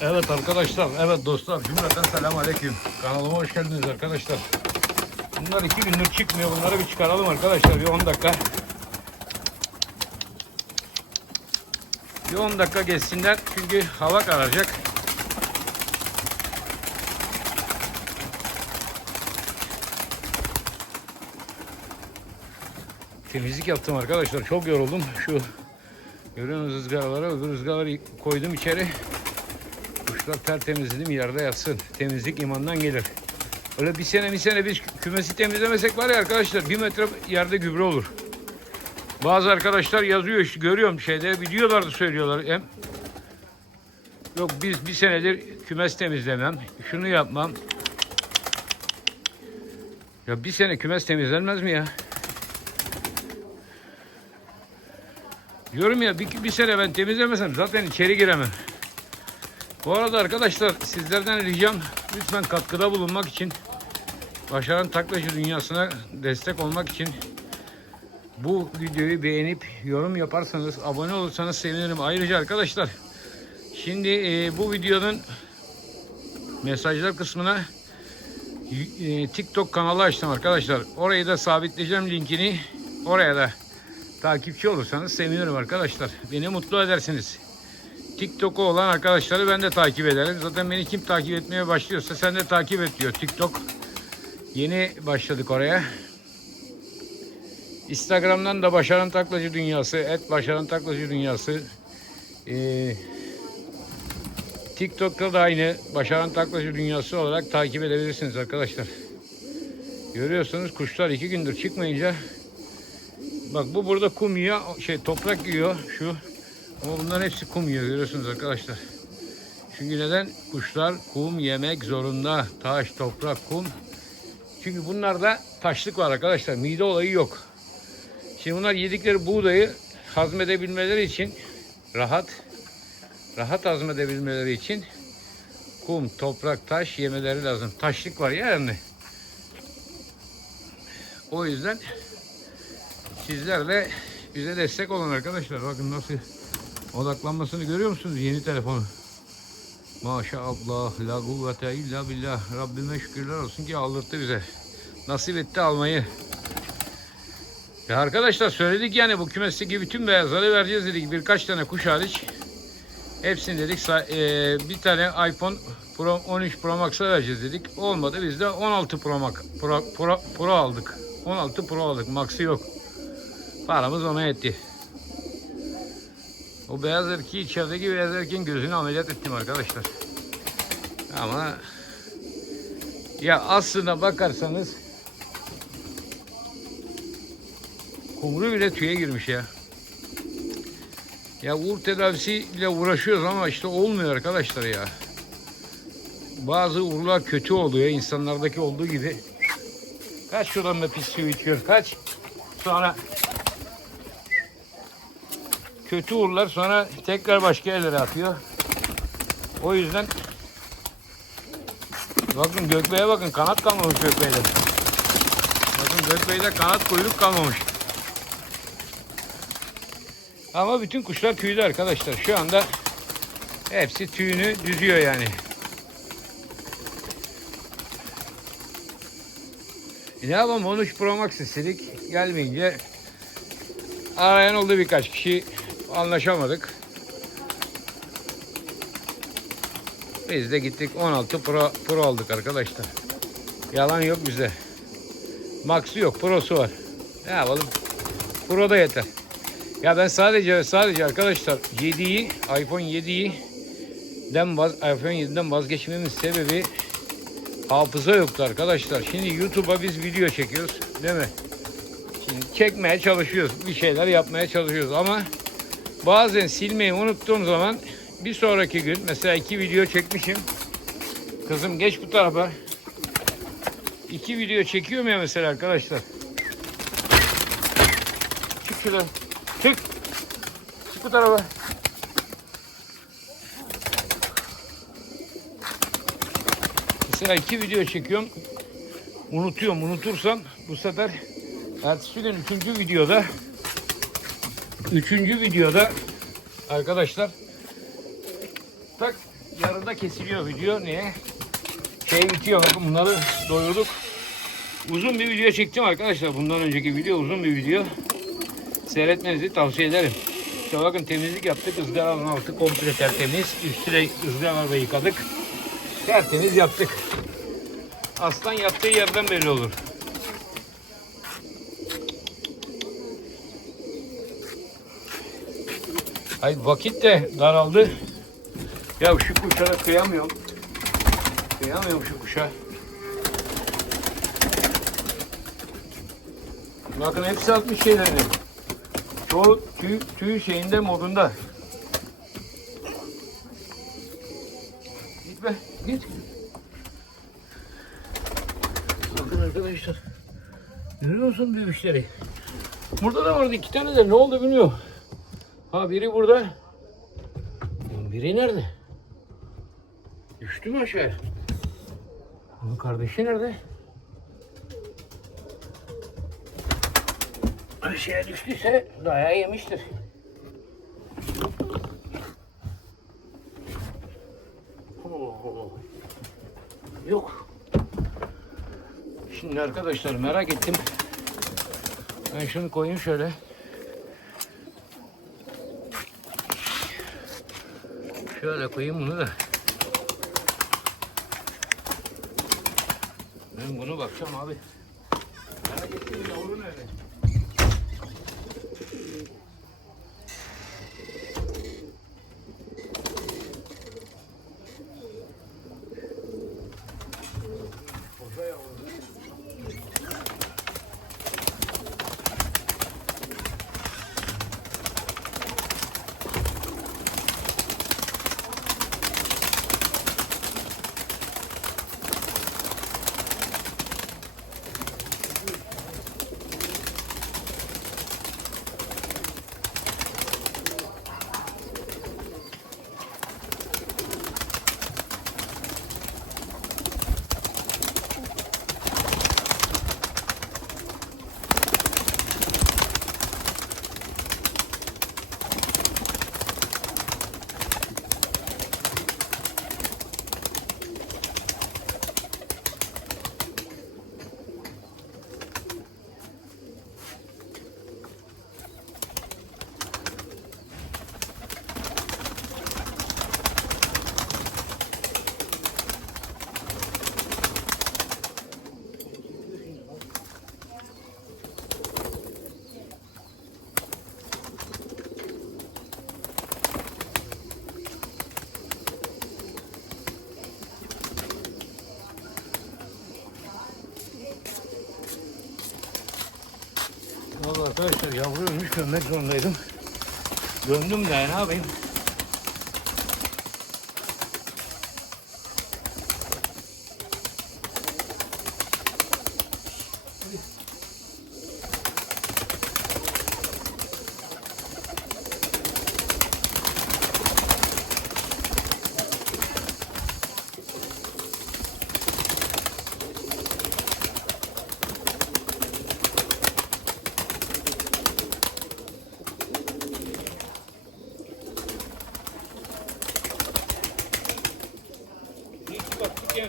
Evet arkadaşlar, evet dostlar, cümleten selam aleyküm. Kanalıma hoş geldiniz arkadaşlar. Bunlar iki gündür çıkmıyor, bunları bir çıkaralım arkadaşlar, bir 10 dakika. Bir 10 dakika geçsinler çünkü hava kararacak. Temizlik yaptım arkadaşlar, çok yoruldum. Şu görüyorsunuz ızgaralara, öbür ızgaraları koydum içeri. Kuşlar tertemizledim yerde yatsın. Temizlik imandan gelir. Öyle bir sene bir sene biz kümesi temizlemesek var ya arkadaşlar bir metre yerde gübre olur. Bazı arkadaşlar yazıyor işte görüyorum şeyde videolarda söylüyorlar. Hem yok biz bir senedir kümes temizlemem. Şunu yapmam. Ya bir sene kümes temizlenmez mi ya? Diyorum ya bir, bir sene ben temizlemesem zaten içeri giremem. Bu arada arkadaşlar sizlerden ricam lütfen katkıda bulunmak için Başaran Taklacı dünyasına destek olmak için bu videoyu beğenip yorum yaparsanız abone olursanız sevinirim. Ayrıca arkadaşlar şimdi e, bu videonun mesajlar kısmına e, TikTok kanalı açtım arkadaşlar. Orayı da sabitleyeceğim linkini. Oraya da takipçi olursanız sevinirim arkadaşlar. Beni mutlu edersiniz. TikTok'u olan arkadaşları ben de takip ederim. Zaten beni kim takip etmeye başlıyorsa sen de takip et diyor TikTok. Yeni başladık oraya. Instagram'dan da Başaran Taklacı Dünyası, et Başaran Taklacı Dünyası. Ee, TikTok'ta da aynı Başaran Taklacı Dünyası olarak takip edebilirsiniz arkadaşlar. Görüyorsunuz kuşlar iki gündür çıkmayınca bak bu burada kum yiyor, şey toprak yiyor şu. Ama bunların hepsi kum yiyor görüyorsunuz arkadaşlar. Çünkü neden? Kuşlar kum yemek zorunda. Taş, toprak, kum. Çünkü bunlarda taşlık var arkadaşlar. Mide olayı yok. Şimdi bunlar yedikleri buğdayı hazmedebilmeleri için rahat rahat hazmedebilmeleri için kum, toprak, taş yemeleri lazım. Taşlık var ya yani. O yüzden sizler de bize destek olun arkadaşlar. Bakın nasıl odaklanmasını görüyor musunuz yeni telefonu? Maşallah la kuvvete illa billah. Rabbime şükürler olsun ki aldırttı bize. Nasip etti almayı. Ya arkadaşlar söyledik yani bu kümesteki bütün beyazları vereceğiz dedik. Birkaç tane kuş hariç. Hepsini dedik eee, bir tane iPhone Pro 13 Pro Max'a vereceğiz dedik. Olmadı biz de 16 Pro Max Pro, Pro, Pro aldık. 16 Pro aldık. Max'ı yok. Paramız ona yetti. O beyaz erkeği içerideki beyaz erkeğin gözünü ameliyat ettim arkadaşlar. Ama ya aslına bakarsanız kumru bile tüye girmiş ya. Ya uğur tedavisiyle uğraşıyoruz ama işte olmuyor arkadaşlar ya. Bazı uğurlar kötü oluyor insanlardaki olduğu gibi. Kaç şuradan da pis suyu içiyor kaç. Sonra kötü uğurlar sonra tekrar başka yerlere atıyor. O yüzden bakın gökbeğe bakın kanat kalmamış gökbeğde. Bakın gökbeğde kanat kuyruk kalmamış. Ama bütün kuşlar tüylü arkadaşlar. Şu anda hepsi tüyünü düzüyor yani. E ne yapalım 13 Pro Max istedik. Gelmeyince arayan oldu birkaç kişi. Anlaşamadık. Biz de gittik 16 Pro, Pro aldık arkadaşlar. Yalan yok bizde. Max'ı yok, Pro'su var. Ne yapalım? Pro da yeter. Ya ben sadece sadece arkadaşlar 7'yi iPhone 7'yi den vaz, iPhone 7'den vazgeçmemin sebebi hafıza yoktu arkadaşlar. Şimdi YouTube'a biz video çekiyoruz değil mi? Şimdi çekmeye çalışıyoruz. Bir şeyler yapmaya çalışıyoruz ama bazen silmeyi unuttuğum zaman bir sonraki gün mesela iki video çekmişim. Kızım geç bu tarafa. İki video çekiyorum ya mesela arkadaşlar. Çık şuradan. Çık. Çık bu tarafa. Mesela iki video çekiyorum. Unutuyorum. Unutursam bu sefer ertesi gün üçüncü videoda üçüncü videoda arkadaşlar tak yarıda kesiliyor video. Niye? Şey bitiyor. Bakın bunları doyurduk. Uzun bir video çektim arkadaşlar. Bundan önceki video uzun bir video. Seyretmenizi tavsiye ederim. İşte bakın temizlik yaptık. Izgaranın altı komple tertemiz. Üstü de ızgarada yıkadık. Tertemiz yaptık. Aslan yattığı yerden belli olur. Ay vakit de daraldı. Ya şu kuşa da kıyamıyorum. Kıyamıyorum şu kuşa. Bakın hepsi atmış şeylerini. Çoğu tüy, tüy şeyinde modunda. Git be git. Bakın arkadaşlar. Görüyor musun büyümüşleri? Burada da vardı iki tane de ne oldu bilmiyorum. Ha biri burada. Biri nerede? Düştü mü aşağıya? Onun kardeşi nerede? Aşağıya düştüyse dayağı yemiştir. Yok. Şimdi arkadaşlar merak ettim. Ben şunu koyayım şöyle. Şöyle koyayım bunu da. Ben bunu bakacağım abi. Merak ettim yavru arkadaşlar yavru ölmüş gömmek zorundaydım. Gömdüm de ne yapayım? İyi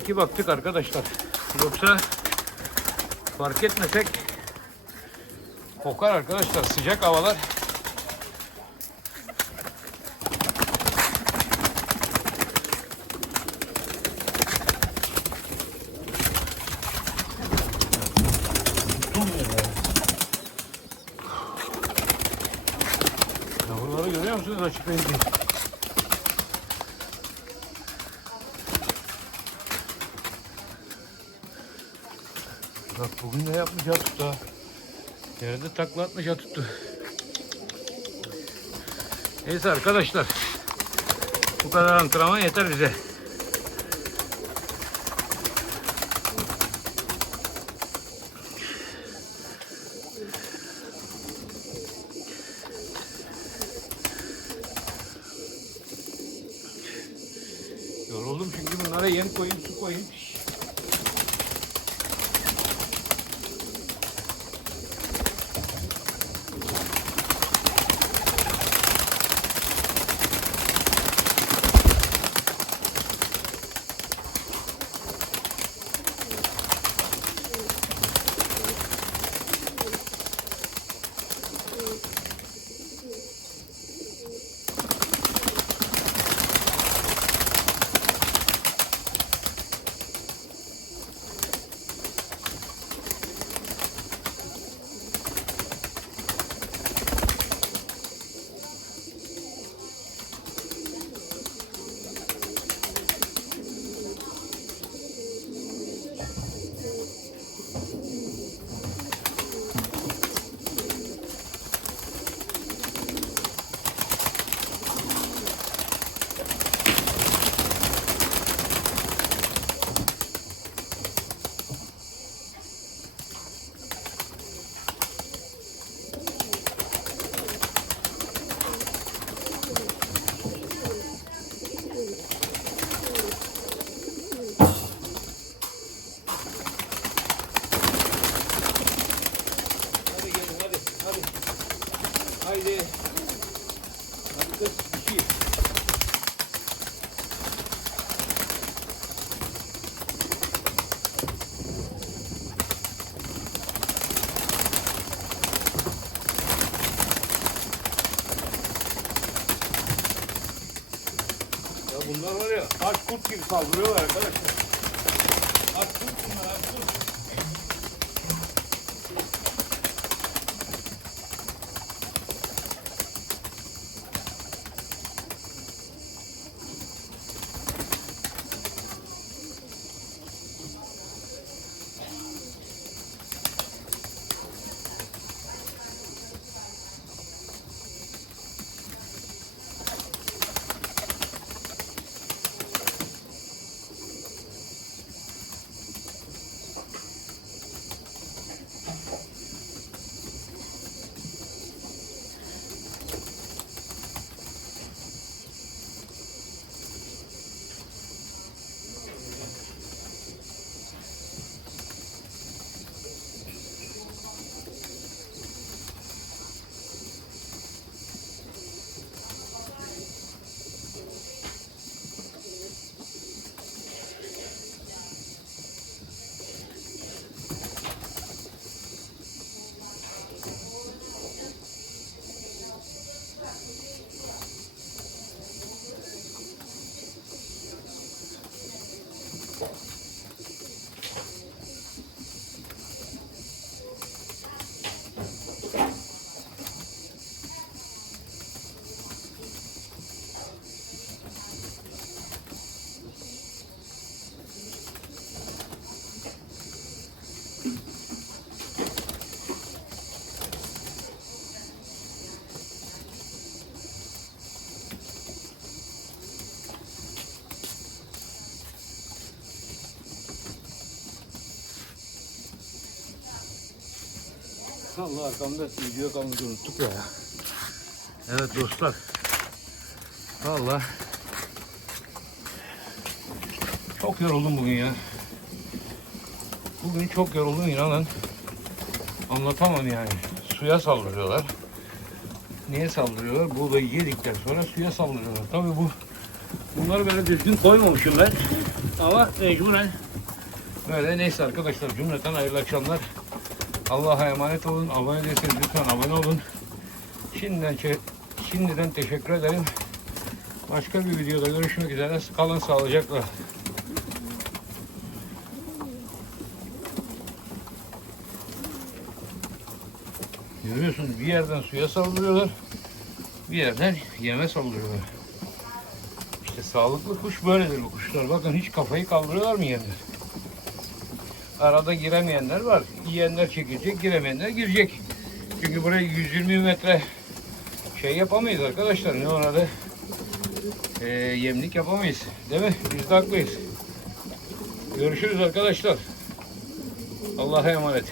ki baktık arkadaşlar. Yoksa fark etmesek kokar arkadaşlar sıcak havalar. Musunuz açık renkli? Bak bugün ne yapmayacağı tuttu ha. Yerde takla atmayacağı tuttu. Neyse arkadaşlar. Bu kadar antrenman yeter bize. Corinthians. Bunlar var ya aç kurt gibi saldırıyorlar arkadaşlar. Aç kurt bunlar aç kurt. Allah arkamda video kalmış unuttuk ya. Evet dostlar. Vallahi çok yoruldum bugün ya. Bugün çok yoruldum inanın. Anlatamam yani. Suya saldırıyorlar. Niye saldırıyorlar? Buğdayı yedikten sonra suya saldırıyorlar. Tabii bu bunları böyle düzgün koymamışım ben. Ama mecburen böyle neyse arkadaşlar cümleten hayırlı akşamlar. Allah'a emanet olun. Abone değilseniz lütfen abone olun. Şimdiden, şimdiden teşekkür ederim. Başka bir videoda görüşmek üzere. Kalın sağlıcakla. Görüyorsunuz bir yerden suya saldırıyorlar. Bir yerden yeme saldırıyorlar. İşte sağlıklı kuş böyledir bu kuşlar. Bakın hiç kafayı kaldırıyorlar mı yiyenler? Arada giremeyenler var. Yiyenler çekilecek, giremeyenler girecek. Çünkü buraya 120 metre şey yapamayız arkadaşlar. Ne orada? Ee, yemlik yapamayız. Değil mi? Biz de haklıyız. Görüşürüz arkadaşlar. Allah'a emanet.